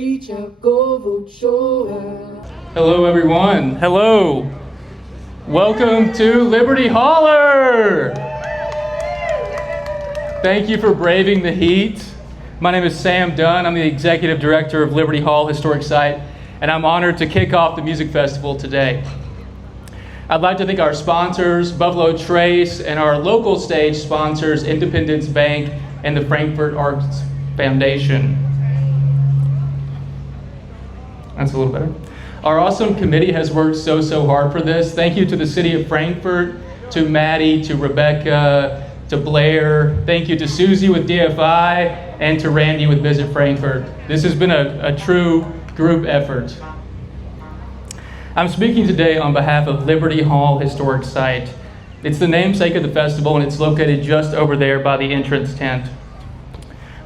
reach out, go vote your ass. Hello, everyone. Hello. Welcome to Liberty Holler. Thank you for braving the heat. My name is Sam Dunn. I'm the Executive Director of Liberty Hall Historic Site, and I'm honored to kick off the music festival today. I'd like to thank our sponsors, Buffalo Trace, and our local stage sponsors, Independence Bank and the Frankfort Arts Foundation. That's a little better. Our awesome committee has worked so hard for this. Thank you to the city of Frankfort, to Maddie, to Rebecca, to Blair. Thank you to Susie with DFI and to Randy with Visit Frankfort. This has been a true group effort. I'm speaking today on behalf of Liberty Hall Historic Site. It's the namesake of the festival, and it's located just over there by the entrance tent.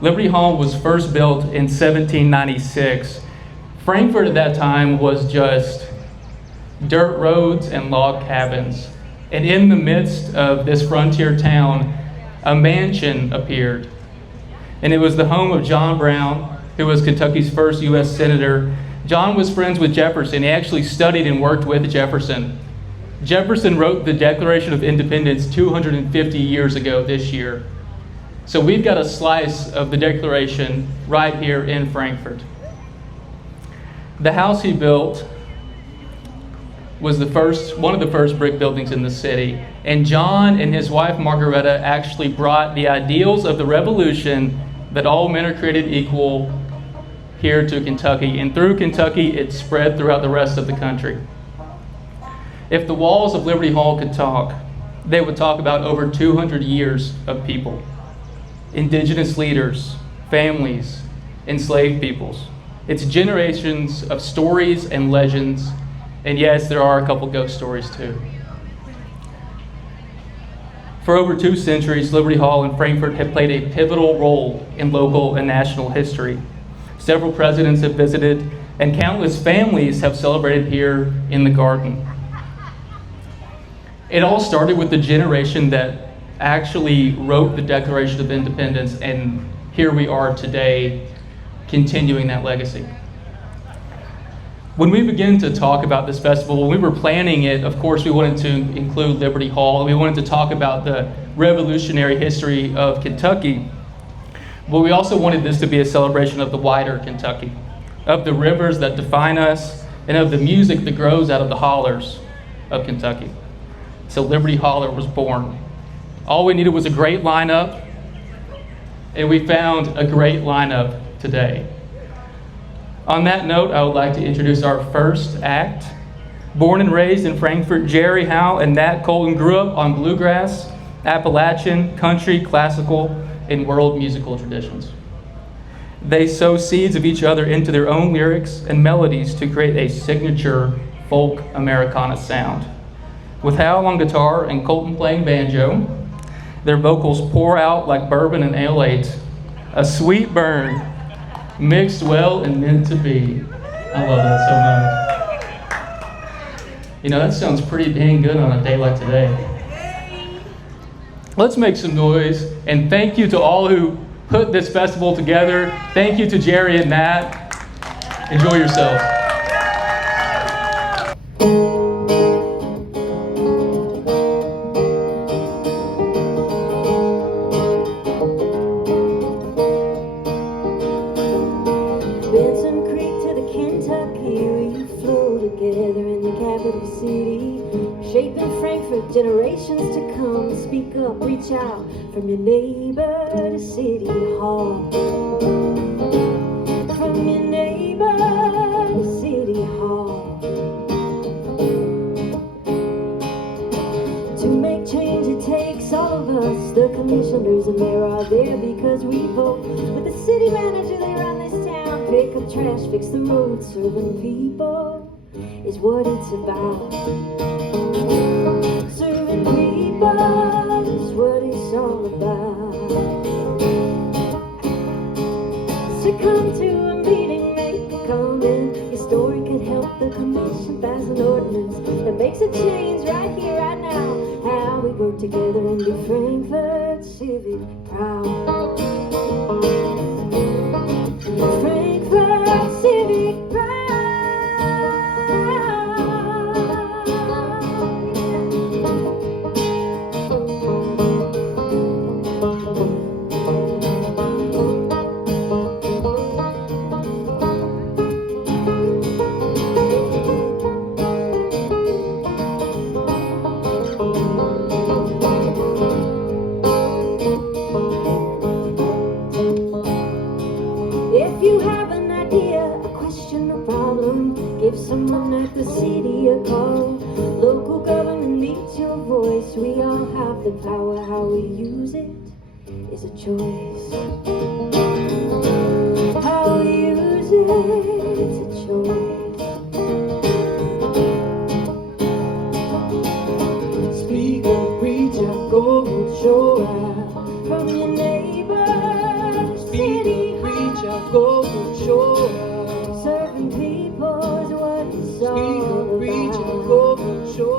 Liberty Hall was first built in 1796. Frankfort at that time was just dirt roads and log cabins. And in the midst of this frontier town, a mansion appeared. And it was the home of John Brown, who was Kentucky's first U.S. Senator. John was friends with Jefferson. He actually studied and worked with Jefferson. Jefferson wrote the Declaration of Independence 250 years ago this year. So we've got a slice of the Declaration right here in Frankfort. The house he built was one of the first brick buildings in the city. And John and his wife Margaretta actually brought the ideals of the Revolution, that all men are created equal, here to Kentucky. And through Kentucky, it spread throughout the rest of the country. If the walls of Liberty Hall could talk, they would talk about over 200 years of people. Indigenous leaders, families, enslaved peoples. It's generations of stories and legends, and yes, there are a couple ghost stories too. For over 2 centuries, Liberty Hall and Frankfort have played a pivotal role in local and national history. Several presidents have visited, and countless families have celebrated here in the garden. It all started with the generation that actually wrote the Declaration of Independence, and here we are today, continuing that legacy. When we began to talk about this festival, when we were planning it, of course we wanted to include Liberty Hall. We wanted to talk about the revolutionary history of Kentucky, but we also wanted this to be a celebration of the wider Kentucky, of the rivers that define us, and of the music that grows out of the hollers of Kentucky. So Liberty Holler was born. All we needed was a great lineup, and we found a great lineup today. On that note, I would like to introduce our first act. Born and raised in Frankfort, Jerry Howe and Nat Colton grew up on bluegrass, Appalachian, country, classical, and world musical traditions. They sow seeds of each other into their own lyrics and melodies to create a signature folk Americana sound. With Howe on guitar and Colton playing banjo, their vocals pour out like bourbon and ale 8, a sweet burn, mixed well and meant to be. I love that so much. You know, that sounds pretty dang good on a day like today. Let's make some noise, and thank you to all who put this festival together. Thank you to Jerry and Nat. Enjoy yourselves. Generations to come, speak up, reach out from your neighbor to City Hall. From your neighbor to City Hall. To make change it takes all of us, the commissioners, and there are there because we vote. With the city manager, they run this town. Pick up trash, fix the roads, serving people is what it's about. Serving people is what it's all about. So come to a meeting, make a comment. Your story could help the commission pass an ordinance that makes a change right here, right now. How we work together and be Frankfort civic proud. Frankfort civic the city a call. Local government needs your voice. We all have the power. How we use it is a choice. How we use it's a choice. Speak up, preach up, go and show up. From your neighbor, Speak city up, preach up, go and show up. serving people is what it's Speak all up, preach up, about. go and show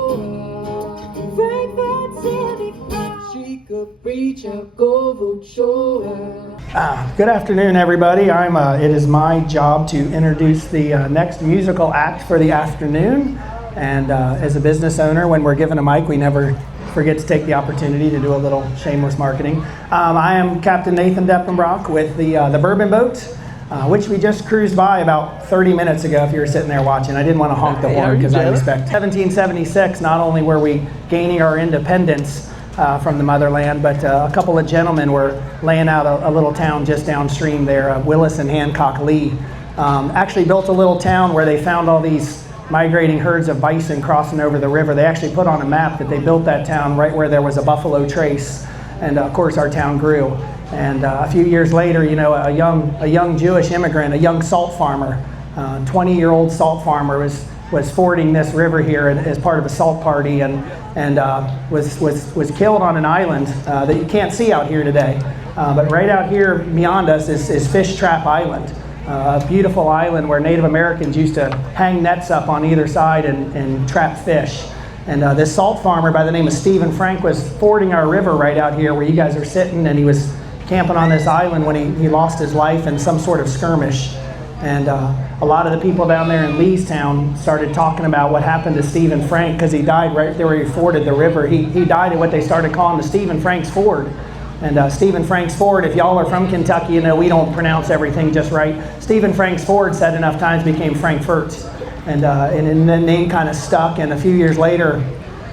up. Frankfort Civic Hall. Speak up, preach up, go vote, show up. Good afternoon, everybody. It is my job to introduce the next musical act for the afternoon. And as a business owner, when we're given a mic, we never forget to take the opportunity to do a little shameless marketing. I am Captain Nathan Deppenbrock with the Bourbon Boat, which we just cruised by about 30 minutes ago if you were sitting there watching. I didn't want to honk the horn because I respect 1776. Not only were we gaining our independence from the motherland, but a couple of gentlemen were laying out a little town just downstream there. Willis and Hancock Lee actually built a little town where they found all these migrating herds of bison crossing over the river. They actually put on a map that they built that town right where there was a buffalo trace, and of course our town grew. And a few years later, you know, a young Jewish immigrant, a young salt farmer, 20-year-old salt farmer was fording this river here as part of a salt party, and was killed on an island that you can't see out here today. But right out here beyond us is Fish Trap Island, a beautiful island where Native Americans used to hang nets up on either side and trap fish. And this salt farmer by the name of Stephen Frank was fording our river right out here where you guys are sitting, and he was camping on this island when he lost his life in some sort of skirmish. And a lot of the people down there in Leestown started talking about what happened to Stephen Frank, because he died right there where he forded the river. He died at what they started calling the Stephen Franks Ford. And Stephen Franks Ford, if y'all are from Kentucky, you know we don't pronounce everything just right. Stephen Franks Ford said enough times became Frankfort. And the name kind of stuck. And a few years later,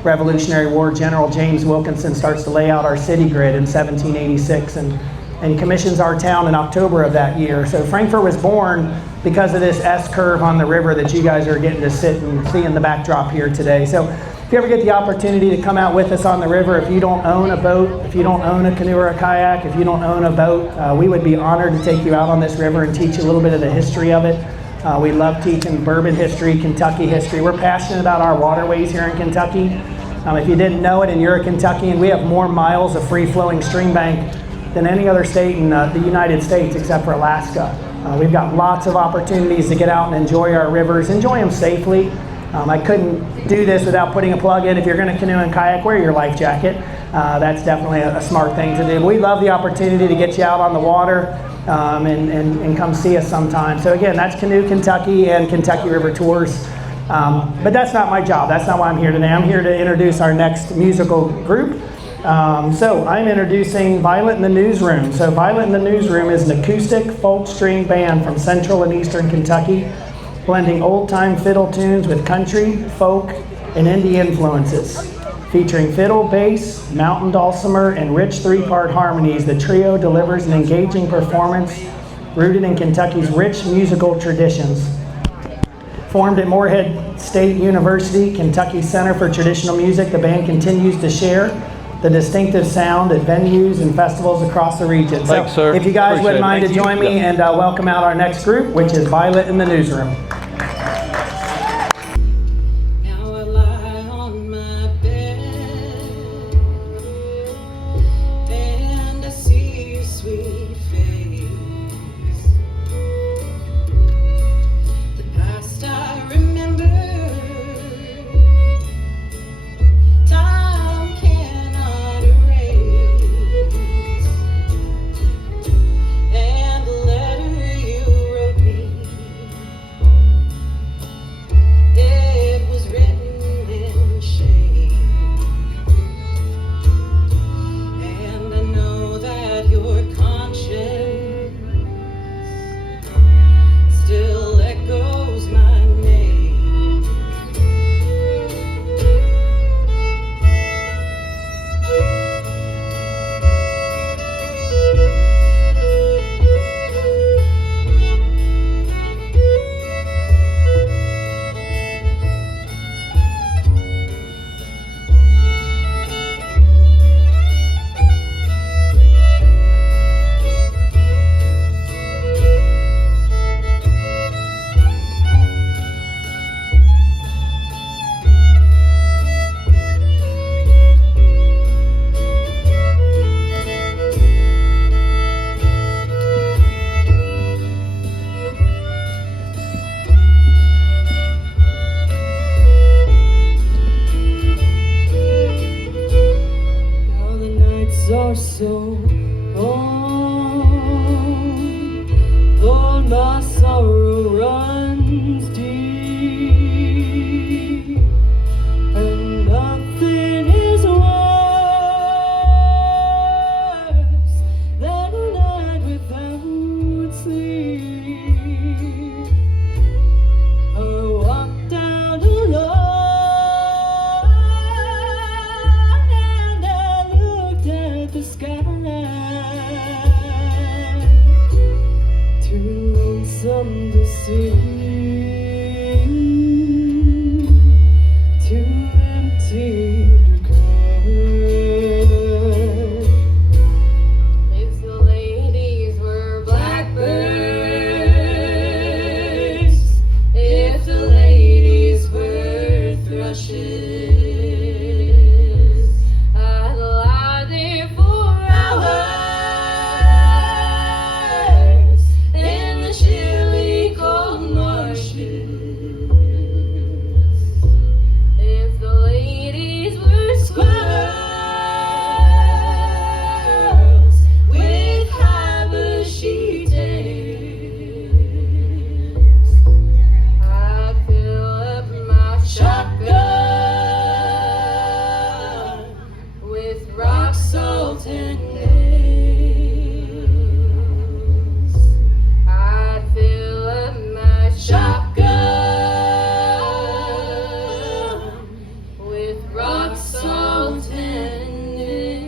Revolutionary War General James Wilkinson starts to lay out our city grid in 1786 and commissions our town in October of that year. So Frankfort was born because of this S-curve on the river that you guys are getting to sit and see in the backdrop here today. So if you ever get the opportunity to come out with us on the river, if you don't own a boat, if you don't own a canoe or a kayak, if you don't own a boat, we would be honored to take you out on this river and teach you a little bit of the history of it. We love teaching bourbon history, Kentucky history. We're passionate about our waterways here in Kentucky. If you didn't know it and you're a Kentuckian, we have more miles of free-flowing stream bank than any other state in the United States except for Alaska. We've got lots of opportunities to get out and enjoy our rivers, enjoy them safely. I couldn't do this without putting a plug in. If you're going to canoe and kayak, wear your life jacket. That's definitely a smart thing to do. But we love the opportunity to get you out on the water and come see us sometime. So again, that's Canoe Kentucky and Kentucky River Tours. But that's not my job. That's not why I'm here today. I'm here to introduce our next musical group. So I'm introducing Violet in the Newsroom. So Violet in the Newsroom is an acoustic folk string band from central and eastern Kentucky, blending old-time fiddle tunes with country, folk, and indie influences. Featuring fiddle, bass, mountain dulcimer, and rich three-part harmonies, the trio delivers an engaging performance rooted in Kentucky's rich musical traditions. Formed at Morehead State University, Kentucky Center for Traditional Music, the band continues to share the distinctive sound at venues and festivals across the region. Thanks, so sir. if you guys Appreciate wouldn't it. mind to Thank you. join me and welcome out our next group, which is Violet in the Newsroom. Now I lie on my bed and I see your sweet face. The past I remember, time cannot erase. And the letter you wrote me come to see, to empty the cup. If the ladies were blackbirds, if the ladies were thrushes, I'd lie there for hours in the chilly cold marshes. If the ladies were squirrels with Habashi tails, I'd fill up my shotgun with rock salt and nails. I'd fill up my shotgun with rock salt and nails.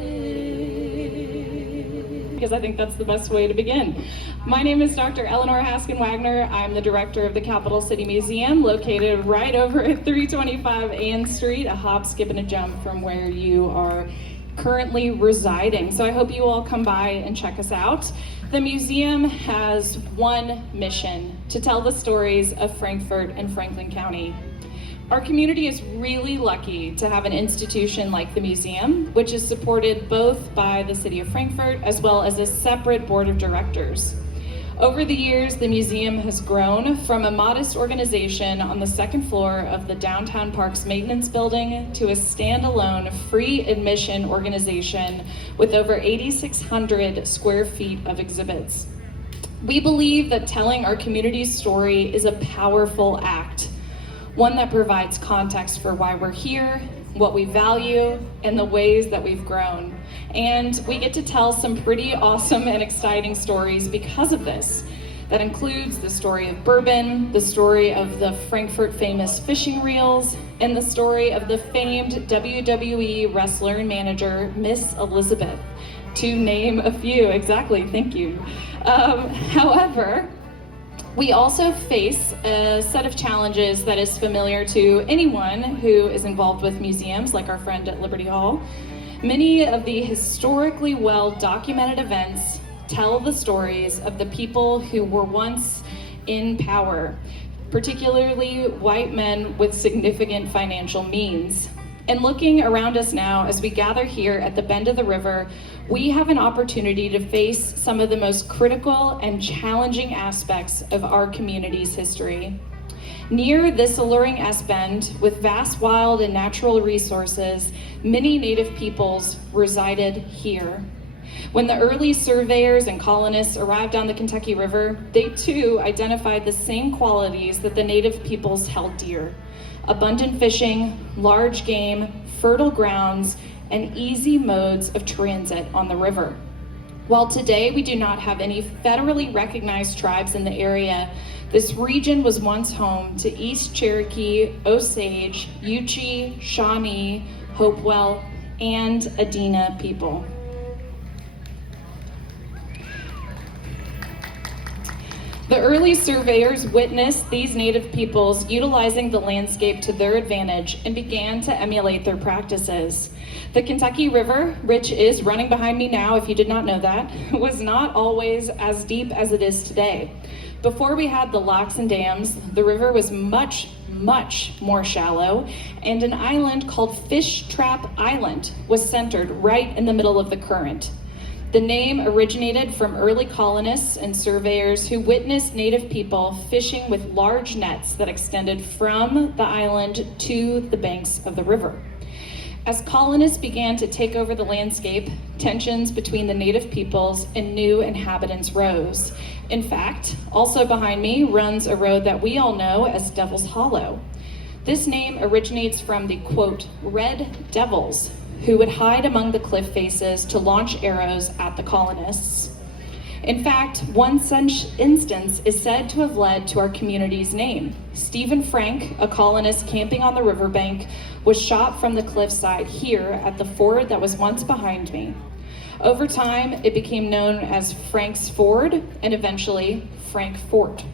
Because I think that's the best way to begin. My name is Dr. Eleanor Haskin-Wagner. I'm the director of the Capital City Museum, located right over at 325 Ann Street, a hop, skip, and a jump from where you are currently residing. So I hope you all come by and check us out. The museum has one mission: to tell the stories of Frankfort and Franklin County. Our community is really lucky to have an institution like the museum, which is supported both by the City of Frankfort as well as a separate board of directors. Over the years, the museum has grown from a modest organization on the second floor of the Downtown Parks Maintenance Building to a standalone free admission organization with over 8,600 square feet of exhibits. We believe that telling our community's story is a powerful act, one that provides context for why we're here, what we value, and the ways that we've grown. And we get to tell some pretty awesome and exciting stories because of this. That includes the story of bourbon, the story of the Frankfort famous fishing reels, and the story of the famed WWE wrestler and manager, Miss Elizabeth, to name a few. Exactly, thank you. However, we also face a set of challenges that is familiar to anyone who is involved with museums, like our friend at Liberty Hall. Many of the historically well-documented events tell the stories of the people who were once in power, particularly white men with significant financial means. And looking around us now, as we gather here at the bend of the river, we have an opportunity to face some of the most critical and challenging aspects of our community's history. Near this alluring S-bend, with vast wild and natural resources, many native peoples resided here. When the early surveyors and colonists arrived on the Kentucky River, they too identified the same qualities that the native peoples held dear: abundant fishing, large game, fertile grounds, and easy modes of transit on the river. While today we do not have any federally recognized tribes in the area, this region was once home to East Cherokee, Osage, Yuchi, Shawnee, Hopewell, and Adena people. The early surveyors witnessed these native peoples utilizing the landscape to their advantage and began to emulate their practices. The Kentucky River, which is running behind me now, if you did not know that, was not always as deep as it is today. Before we had the locks and dams, the river was much more shallow, and an island called Fish Trap Island was centered right in the middle of the current. The name originated from early colonists and surveyors who witnessed native people fishing with large nets that extended from the island to the banks of the river. As colonists began to take over the landscape, tensions between the native peoples and new inhabitants rose. In fact, also behind me runs a road that we all know as Devil's Hollow. This name originates from the, quote, Red Devils, who would hide among the cliff faces to launch arrows at the colonists. In fact, one such instance is said to have led to our community's name. Stephen Frank, a colonist camping on the riverbank, was shot from the cliffside here at the ford that was once behind me. Over time, it became known as Frank's Ford and eventually Frankfort.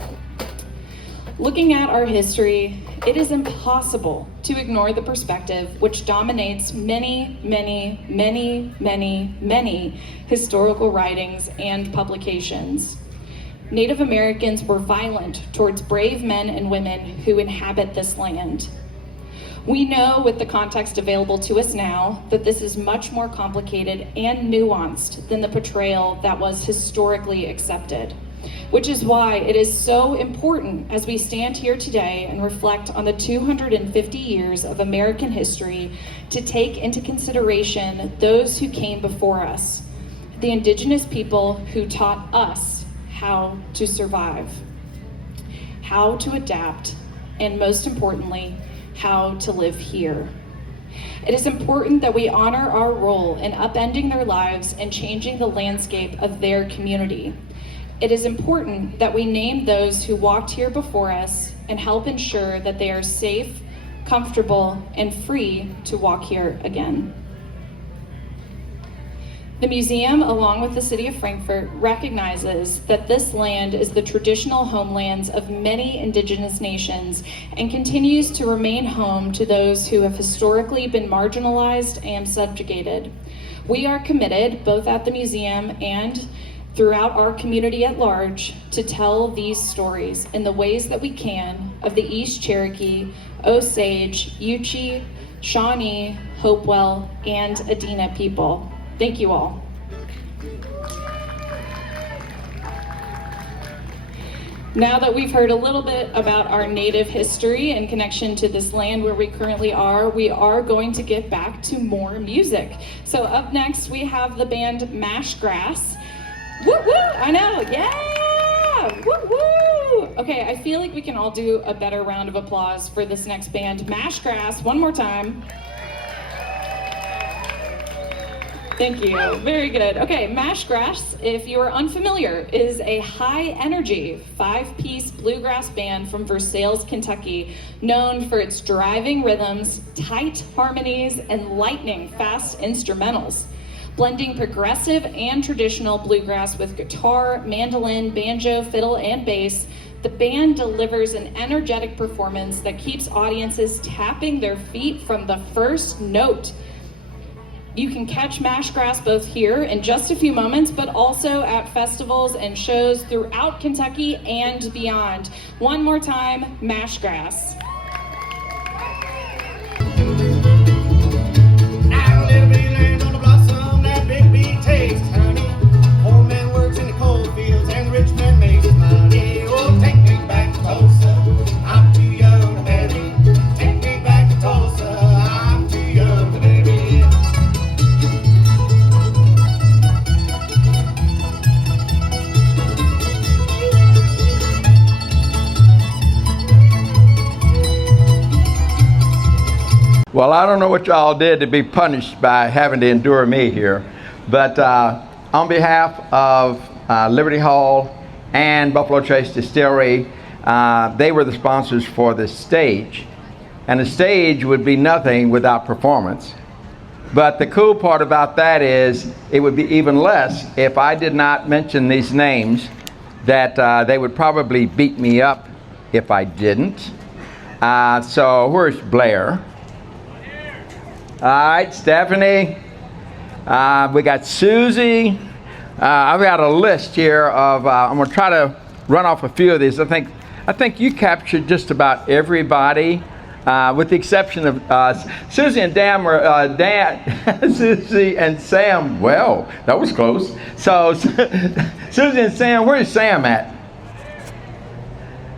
Looking at our history, it is impossible to ignore the perspective which dominates many, many, many, many, many historical writings and publications. Native Americans were violent towards brave men and women who inhabit this land. We know with the context available to us now that this is much more complicated and nuanced than the portrayal that was historically accepted, which is why it is so important as we stand here today and reflect on the 250 years of American history to take into consideration those who came before us, the Indigenous people who taught us how to survive, how to adapt, and most importantly, how to live here. It is important that we honor our role in upending their lives and changing the landscape of their community. It is important that we name those who walked here before us and help ensure that they are safe, comfortable, and free to walk here again. The museum, along with the city of Frankfort, recognizes that this land is the traditional homelands of many Indigenous nations and continues to remain home to those who have historically been marginalized and subjugated. We are committed, both at the museum and throughout our community at large, to tell these stories in the ways that we can of the East Cherokee, Osage, Yuchi, Shawnee, Hopewell, and Adena people. Thank you all. Now that we've heard a little bit about our Native history in connection to this land where we currently are, we are going to get back to more music. So up next we have the band Mashgrass. Woo woo! I know, yeah! Woo woo! Okay, I feel like we can all do a better round of applause for this next band, Mashgrass. One more time. Thank you, very good. Okay, Mashgrass, if you are unfamiliar, is a high-energy, 5-piece bluegrass band from Versailles, Kentucky, known for its driving rhythms, tight harmonies, and lightning-fast instrumentals. Blending progressive and traditional bluegrass with guitar, mandolin, banjo, fiddle, and bass, the band delivers an energetic performance that keeps audiences tapping their feet from the first note. You can catch Mashgrass both here in just a few moments, but also at festivals and shows throughout Kentucky and beyond. One more time, Mashgrass. Now little bitty land on the blossom, that big bee tastes honey. Poor man works in the coal fields and the rich man makes money. Oh, take me back to Tulsa, I'm too young to marry. Take me back to Tulsa, I'm too young to marry. Well, I don't know what y'all did to be punished by having to endure me here, but on behalf of Liberty Hall and Buffalo Trace Distillery, they were the sponsors for this stage. And the stage would be nothing without performance. But the cool part about that is it would be even less if I did not mention these names, that they would probably beat me up if I didn't. So where's Blair? All right, Stephanie. We got Susie. I've got a list here of, I'm gonna try to run off a few of these. I think you captured just about everybody, with the exception of Susie and Dan were, Susie and Sam, well, that was close. So Susie and Sam, where's Sam at?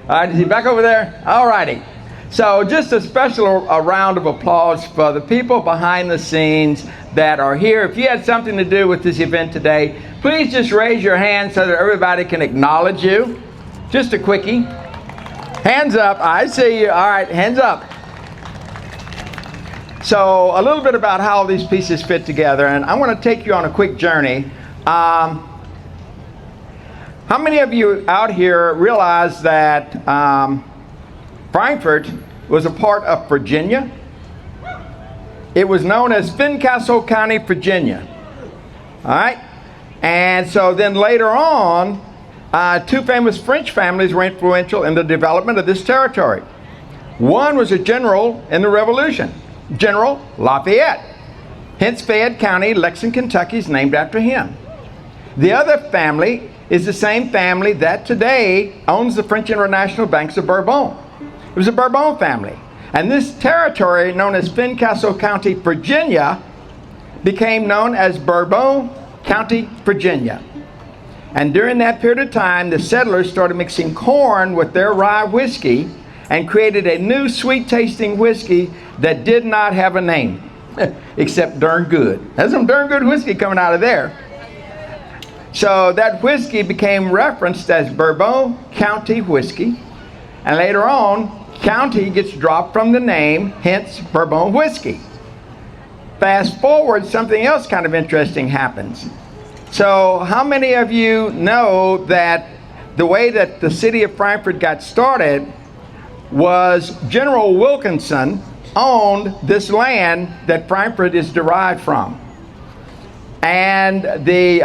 All right, is he back over there? All righty. So just a special round of applause for the people behind the scenes that are here. If you had something to do with this event today, please just raise your hand so that everybody can acknowledge you. Just a quickie. Hands up. I see you. All right, hands up. So a little bit about how these pieces fit together, and I want to take you on a quick journey. How many of you out here realize that Frankfort was a part of Virginia? It was known as Fincastle County, Virginia. All right? And so then later on, Two famous French families were influential in the development of this territory. One was a general in the Revolution, General Lafayette. Hence, Fayette County, Lexington, Kentucky is named after him. The other family is the same family that today owns the French International Banks of Bourbon. It was a Bourbon family. And this territory, known as Fincastle County, Virginia, became known as Bourbon County, Virginia. And during that period of time, the settlers started mixing corn with their rye whiskey and created a new sweet-tasting whiskey that did not have a name, except darn good. There's some darn good whiskey coming out of there. So that whiskey became referenced as Bourbon County whiskey, and later on, county gets dropped from the name, hence Bourbon whiskey. Fast forward, something else kind of interesting happens. So how many of you know that the way that the city of Frankfort got started was General Wilkinson owned this land that Frankfort is derived from. And the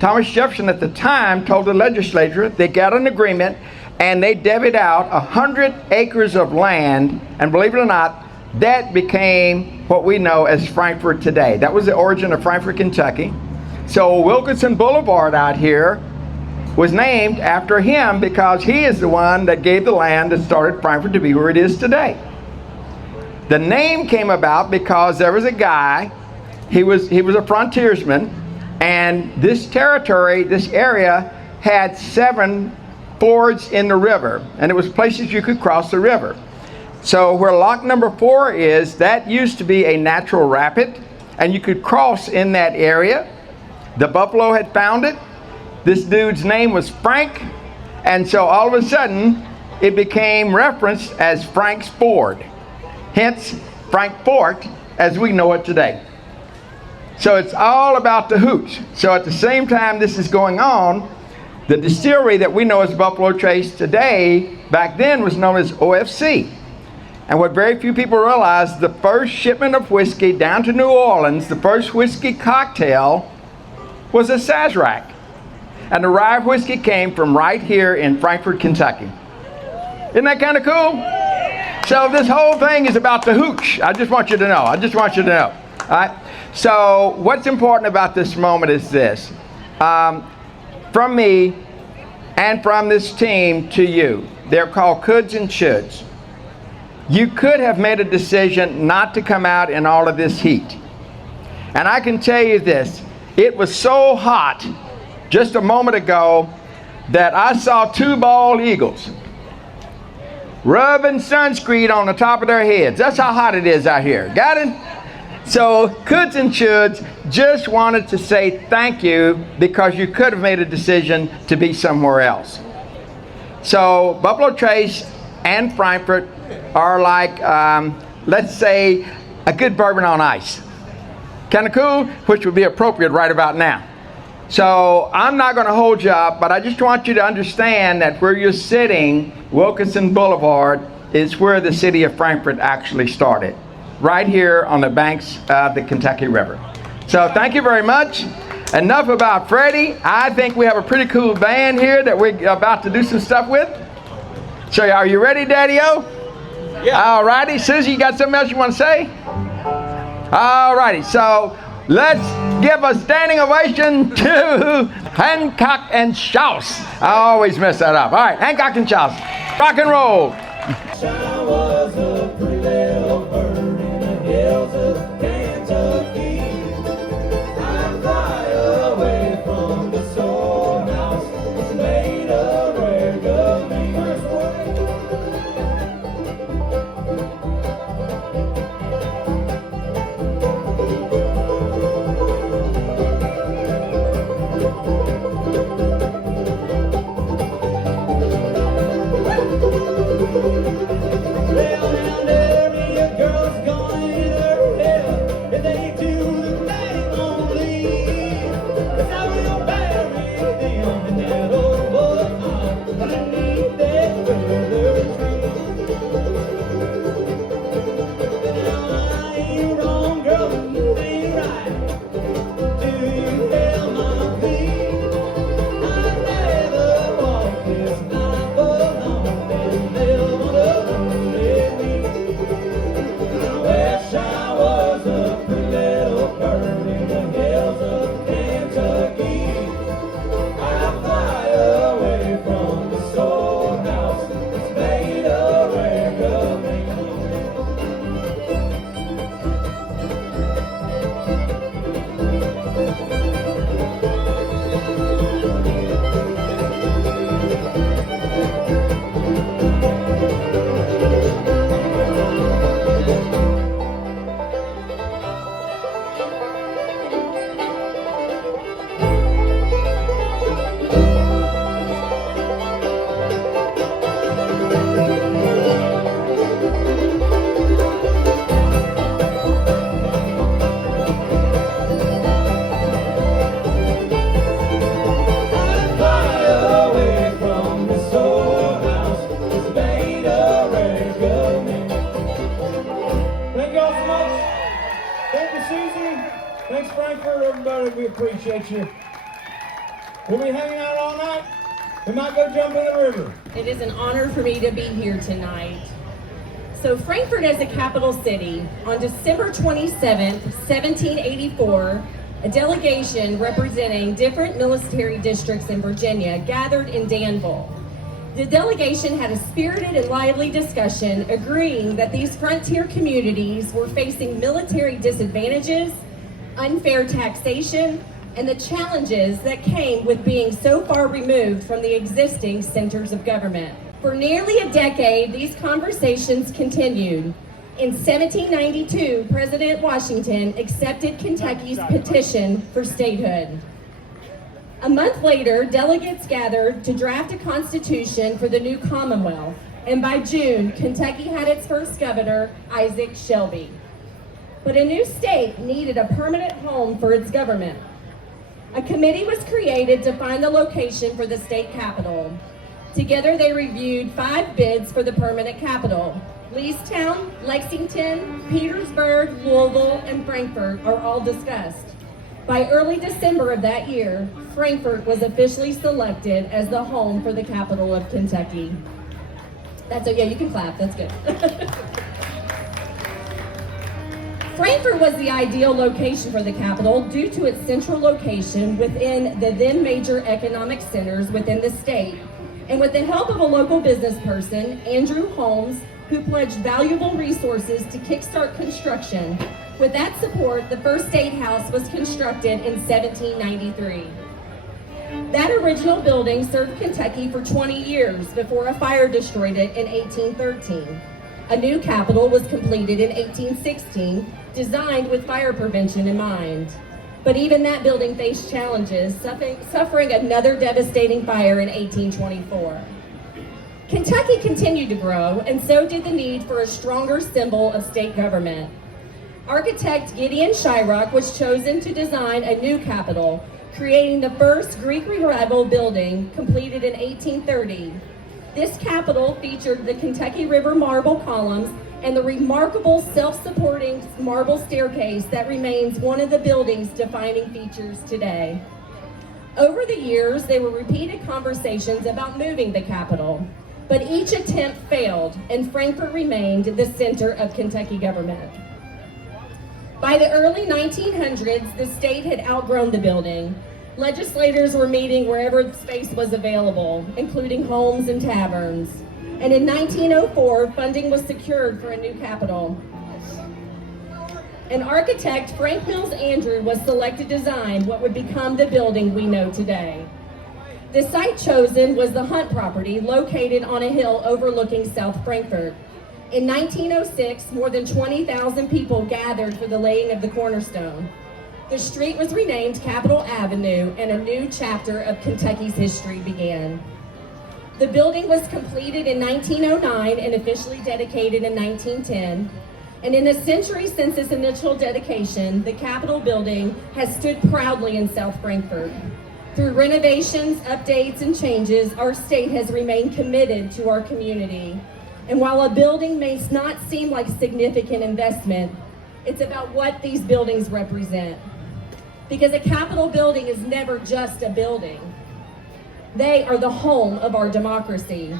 Thomas Jefferson at the time told the legislature they got an agreement and they debited out 100 acres of land, and believe it or not, that became what we know as Frankfort today. That was the origin of Frankfort, Kentucky. So Wilkinson Boulevard out here was named after him because he is the one that gave the land that started Frankfort to be where it is today. The name came about because there was a guy, he was a frontiersman, and this territory, this area, had 7 fords in the river, and it was places you could cross the river. So where lock number 4 is, that used to be a natural rapid, and you could cross in that area. The buffalo had found it. This dude's name was Frank, and so all of a sudden it became referenced as Frank's Ford. Hence Frankfort as we know it today. So it's all about the hooch. So at the same time this is going on, the distillery that we know as Buffalo Trace today, back then was known as OFC. And what very few people realize, the first shipment of whiskey down to New Orleans, the first whiskey cocktail, was a Sazerac. And the rye whiskey came from right here in Frankfort, Kentucky. Isn't that kind of cool? So this whole thing is about the hooch. I just want you to know. I just want you to know. All right? So what's important about this moment is this. From me and from this team to you, they're called coulds and shoulds. You could have made a decision not to come out in all of this heat. And I can tell you this, it was so hot just a moment ago that I saw 2 bald eagles rubbing sunscreen on the top of their heads. That's how hot it is out here. Got it? So coulds and shoulds just wanted to say thank you because you could have made a decision to be somewhere else. So Buffalo Trace and Frankfort are like, let's say, a good bourbon on ice. Kind of cool, which would be appropriate right about now. So I'm not going to hold you up, but I just want you to understand that where you're sitting, Wilkinson Boulevard, is where the city of Frankfort actually started. Right here on the banks of the Kentucky River. So thank you very much. Enough about Freddie. I think we have a pretty cool band here that we're about to do some stuff with. So are you ready, Daddy-O? Yeah. All righty. Susie, you got something else you want to say? All righty. So let's give a standing ovation to Hancock and Schaus. I always mess that up. All right, Hancock and Schaus. Rock and roll. I was a pretty little bird in the hills of Kentucky. I fly away from the storehouse. It's made of rare gold. Frankfort, everybody, we appreciate you. We'll be hanging out all night. We might go jump in the river. It is an honor for me to be here tonight. So Frankfort as a capital city, on December 27th, 1784, a delegation representing different military districts in Virginia gathered in Danville. The delegation had a spirited and lively discussion, agreeing that these frontier communities were facing military disadvantages, unfair taxation, and the challenges that came with being so far removed from the existing centers of government. For nearly a decade, these conversations continued. In 1792, President Washington accepted Kentucky's petition for statehood. A month later, delegates gathered to draft a constitution for the new Commonwealth, and by June, Kentucky had its first governor, Isaac Shelby. But a new state needed a permanent home for its government. A committee was created to find the location for the state capital. Together, they reviewed 5 bids for the permanent capital. Leestown, Lexington, Petersburg, Louisville, and Frankfort are all discussed. By early December of that year, Frankfort was officially selected as the home for the capital of Kentucky. Yeah, you can clap, that's good. Frankfort was the ideal location for the capital due to its central location within the then major economic centers within the state. And with the help of a local business person, Andrew Holmes, who pledged valuable resources to kickstart construction. With that support, the first State House was constructed in 1793. That original building served Kentucky for 20 years before a fire destroyed it in 1813. A new capitol was completed in 1816, designed with fire prevention in mind. But even that building faced challenges, suffering another devastating fire in 1824. Kentucky continued to grow, and so did the need for a stronger symbol of state government. Architect Gideon Shyrock was chosen to design a new capitol, creating the first Greek Revival building, completed in 1830. This capitol featured the Kentucky River marble columns and the remarkable self-supporting marble staircase that remains one of the building's defining features today. Over the years, there were repeated conversations about moving the capitol, but each attempt failed, and Frankfort remained the center of Kentucky government. By the early 1900s, the state had outgrown the building. Legislators were meeting wherever space was available, including homes and taverns. And in 1904, funding was secured for a new capitol. An architect, Frank Mills Andrew, was selected to design what would become the building we know today. The site chosen was the Hunt property, located on a hill overlooking South Frankfort. In 1906, more than 20,000 people gathered for the laying of the cornerstone. The street was renamed Capitol Avenue, and a new chapter of Kentucky's history began. The building was completed in 1909 and officially dedicated in 1910. And in the century since its initial dedication, the Capitol building has stood proudly in South Frankfort. Through renovations, updates, and changes, our state has remained committed to our community. And while a building may not seem like significant investment, it's about what these buildings represent. Because a Capitol building is never just a building. They are the home of our democracy.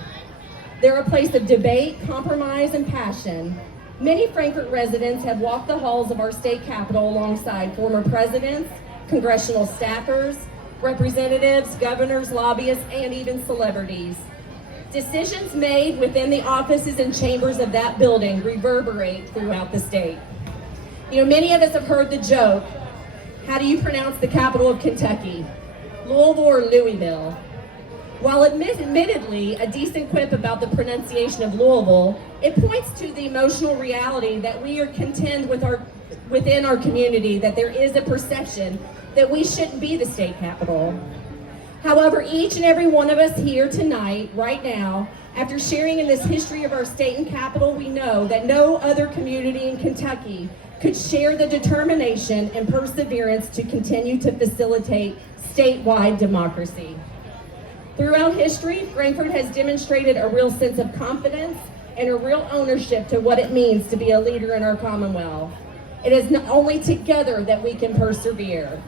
They're a place of debate, compromise, and passion. Many Frankfort residents have walked the halls of our state capitol alongside former presidents, congressional staffers, representatives, governors, lobbyists, and even celebrities. Decisions made within the offices and chambers of that building reverberate throughout the state. You know, many of us have heard the joke, how do you pronounce the capital of Kentucky? Louisville or Louisville? While admittedly a decent quip about the pronunciation of Louisville, it points to the emotional reality that we are contend with within our community, that there is a perception that we shouldn't be the state capital. However, each and every one of us here tonight, right now, after sharing in this history of our state and capital, we know that no other community in Kentucky could share the determination and perseverance to continue to facilitate statewide democracy. Throughout history, Frankfort has demonstrated a real sense of confidence and a real ownership to what it means to be a leader in our Commonwealth. It is not only together that we can persevere.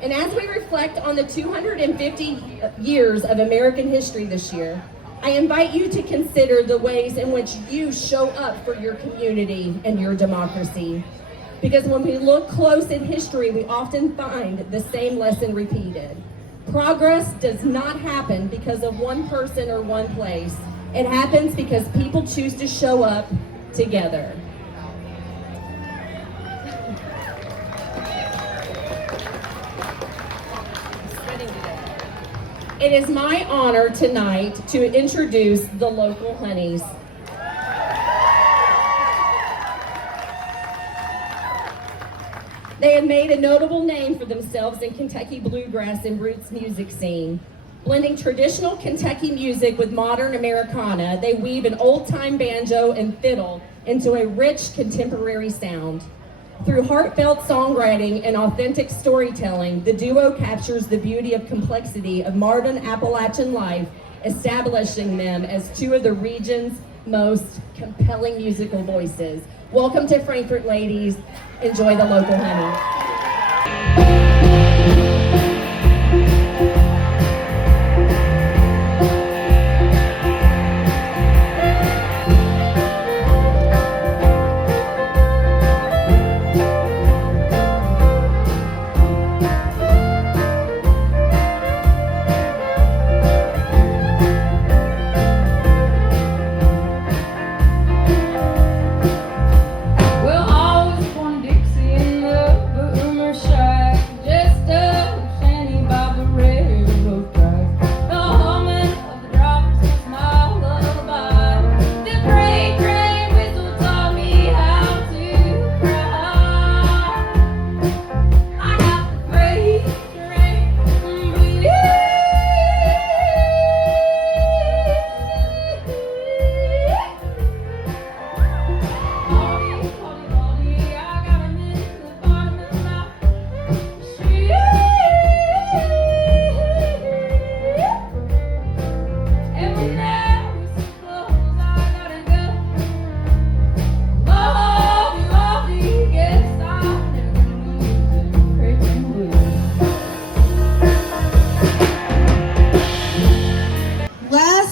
And as we reflect on the 250 years of American history this year, I invite you to consider the ways in which you show up for your community and your democracy. Because when we look close in history, we often find the same lesson repeated. Progress does not happen because of one person or one place. It happens because people choose to show up together. It is my honor tonight to introduce the local honeys. They have made a notable name for themselves in Kentucky bluegrass and roots music scene. Blending traditional Kentucky music with modern Americana, they weave an old-time banjo and fiddle into a rich contemporary sound. Through heartfelt songwriting and authentic storytelling, the duo captures the beauty of complexity of modern Appalachian life, establishing them as two of the region's most compelling musical voices. Welcome to Frankfort, ladies. Enjoy the local honey.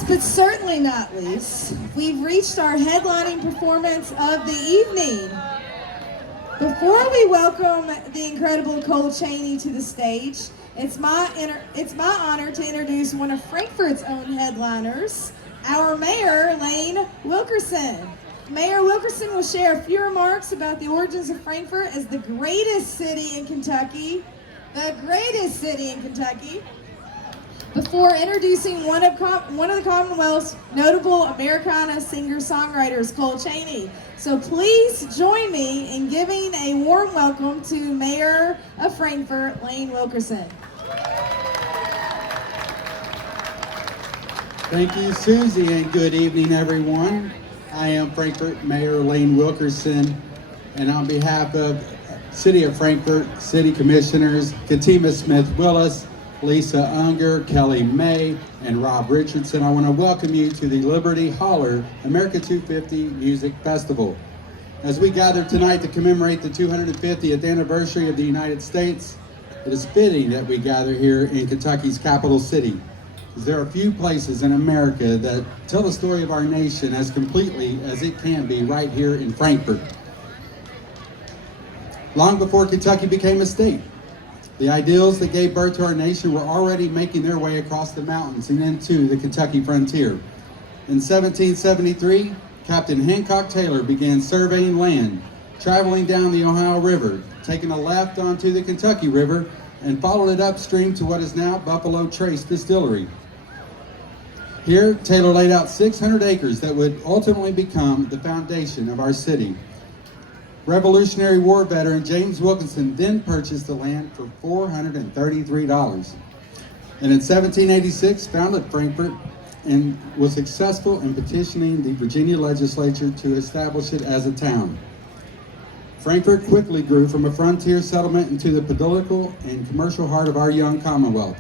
But certainly not least, we've reached our headlining performance of the evening. Before we welcome the incredible Cole Chaney to the stage, it's my honor to introduce one of Frankfort's own headliners, our Mayor, Lane Wilkerson. Mayor Wilkerson will share a few remarks about the origins of Frankfort as the greatest city in Kentucky, before introducing one of the Commonwealth's notable Americana singer-songwriters, Cole Chaney. So please join me in giving a warm welcome to Mayor of Frankfort, Lane Wilkerson. Thank you, Susie, and good evening, everyone. I am Frankfort Mayor Lane Wilkerson, and on behalf of City of Frankfort, City Commissioners, Katima Smith-Willis, Lisa Unger, Kelly May, and Rob Richardson, I want to welcome you to the Liberty Holler America 250 Music Festival. As we gather tonight to commemorate the 250th anniversary of the United States, it is fitting that we gather here in Kentucky's capital city. There are few places in America that tell the story of our nation as completely as it can be right here in Frankfort. Long before Kentucky became a state, the ideals that gave birth to our nation were already making their way across the mountains and into the Kentucky frontier. In 1773, Captain Hancock Taylor began surveying land, traveling down the Ohio River, taking a left onto the Kentucky River, and followed it upstream to what is now Buffalo Trace Distillery. Here, Taylor laid out 600 acres that would ultimately become the foundation of our city. Revolutionary War veteran James Wilkinson then purchased the land for $433. And in 1786, founded Frankfort and was successful in petitioning the Virginia legislature to establish it as a town. Frankfort quickly grew from a frontier settlement into the political and commercial heart of our young Commonwealth.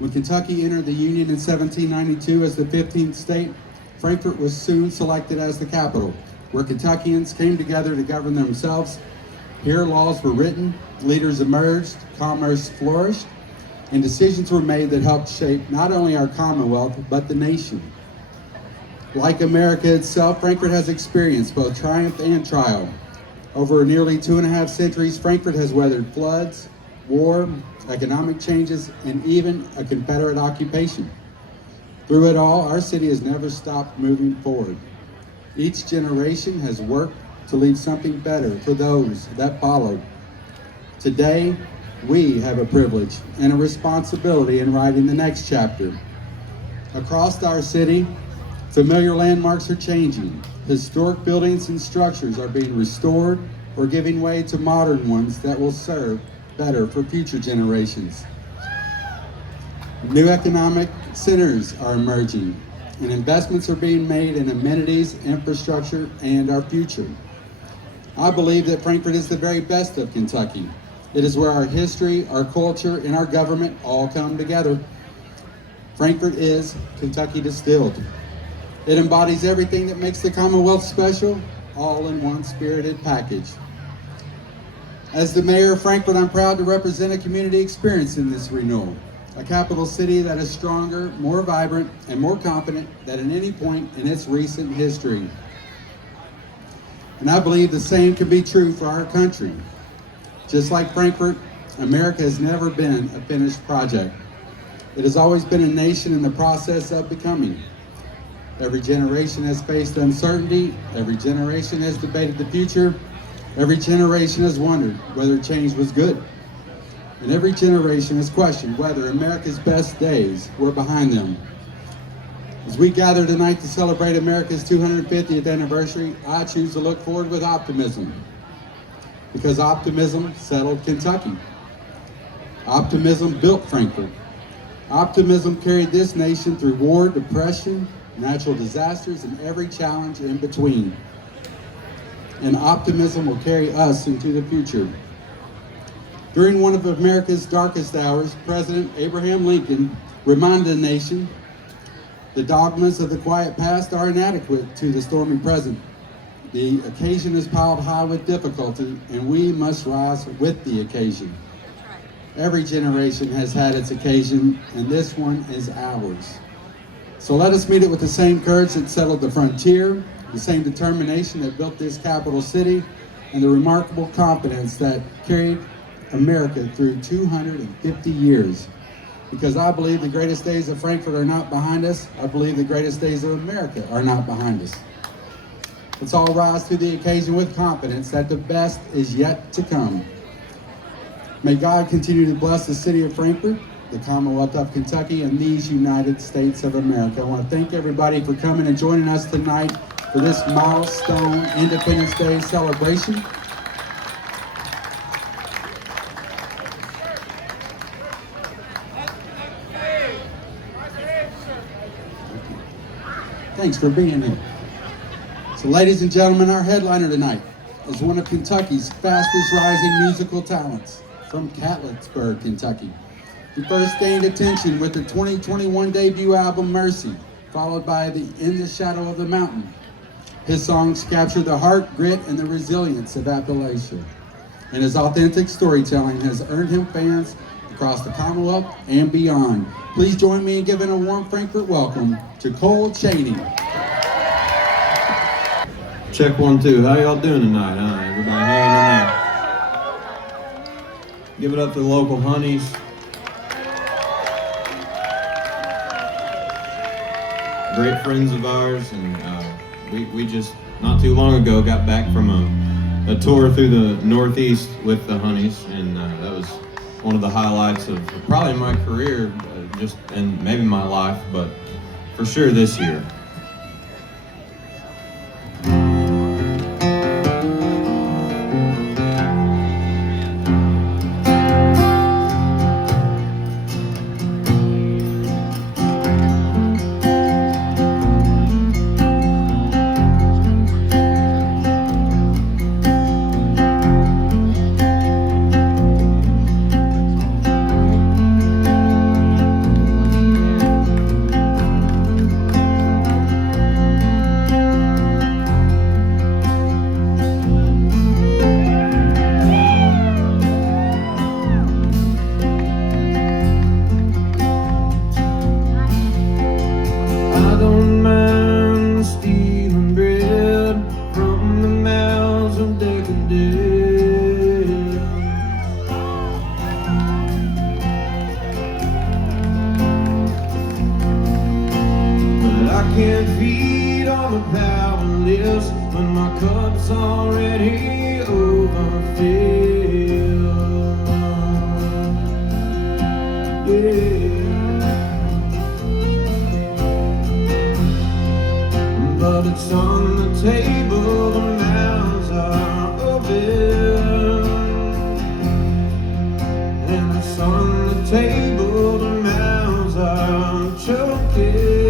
When Kentucky entered the Union in 1792 as the 15th state, Frankfort was soon selected as the capital, where Kentuckians came together to govern themselves. Here laws were written, leaders emerged, commerce flourished, and decisions were made that helped shape not only our Commonwealth, but the nation. Like America itself, Frankfort has experienced both triumph and trial. Over nearly 2.5 centuries, Frankfort has weathered floods, war, economic changes, and even a Confederate occupation. Through it all, our city has never stopped moving forward. Each generation has worked to leave something better for those that followed. Today, we have a privilege and a responsibility in writing the next chapter. Across our city, familiar landmarks are changing. Historic buildings and structures are being restored or giving way to modern ones that will serve better for future generations. New economic centers are emerging, and investments are being made in amenities, infrastructure, and our future. I believe that Frankfort is the very best of Kentucky. It is where our history, our culture, and our government all come together. Frankfort is Kentucky distilled. It embodies everything that makes the Commonwealth special, all in one spirited package. As the mayor of Frankfort, I'm proud to represent a community experience in this renewal. A capital city that is stronger, more vibrant, and more confident than at any point in its recent history. And I believe the same can be true for our country. Just like Frankfort, America has never been a finished project. It has always been a nation in the process of becoming. Every generation has faced uncertainty, every generation has debated the future, every generation has wondered whether change was good. And every generation has questioned whether America's best days were behind them. As we gather tonight to celebrate America's 250th anniversary, I choose to look forward with optimism. Because optimism settled Kentucky. Optimism built Frankfort. Optimism carried this nation through war, depression, natural disasters, and every challenge in between. And optimism will carry us into the future. During one of America's darkest hours, President Abraham Lincoln reminded the nation, the dogmas of the quiet past are inadequate to the stormy present. The occasion is piled high with difficulty, and we must rise with the occasion. Every generation has had its occasion, and this one is ours. So let us meet it with the same courage that settled the frontier, the same determination that built this capital city, and the remarkable confidence that carried America through 250 years. Because I believe the greatest days of Frankfort are not behind us. I believe the greatest days of America are not behind us. Let's all rise to the occasion with confidence that the best is yet to come. May God continue to bless the city of Frankfort, the Commonwealth of Kentucky, and these United States of America. I want to thank everybody for coming and joining us tonight for this milestone Independence Day celebration. Thanks for being here. So ladies and gentlemen, our headliner tonight is one of Kentucky's fastest rising musical talents from Catlettsburg, Kentucky. He first gained attention with the 2021 debut album Mercy, followed by the In the Shadow of the Mountain. His songs capture the heart, grit, and the resilience of Appalachia. And his authentic storytelling has earned him fans across the Commonwealth and beyond. Please join me in giving a warm Frankfort welcome to Cole Chaney. Check 1, 2. How y'all doing tonight? Everybody hanging in there. Give it up to the local honeys. Great friends of ours, and we just not too long ago got back from a tour through the Northeast with the honeys, and that was one of the highlights of probably my career, just and maybe my life, but for sure this year. can't feed on the powerless when my cup's already overfilled. Yeah. But it's on the table, the mouths are open. And it's on the table, the mouths are choking.